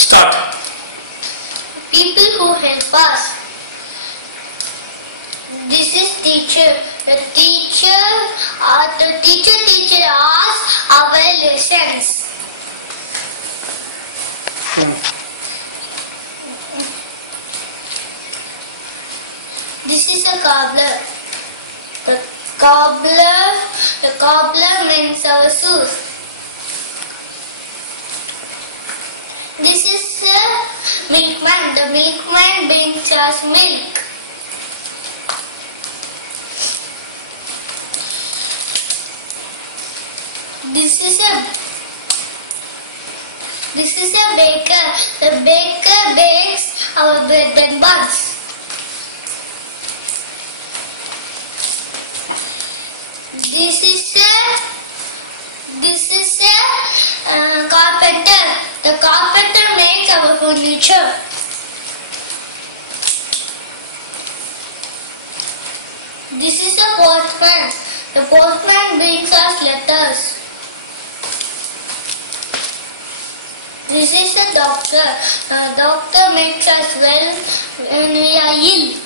Start. People who help us. This is teacher. The teacher teaches us our lessons. This is a cobbler. The cobbler mends our shoes. This is a milkman. The milkman brings us milk. This is a baker. The baker bakes our bread and buns. This is a carpenter. The carpenter makes our furniture. This is a postman. The postman brings us letters. This is a doctor. The doctor makes us well when we are ill.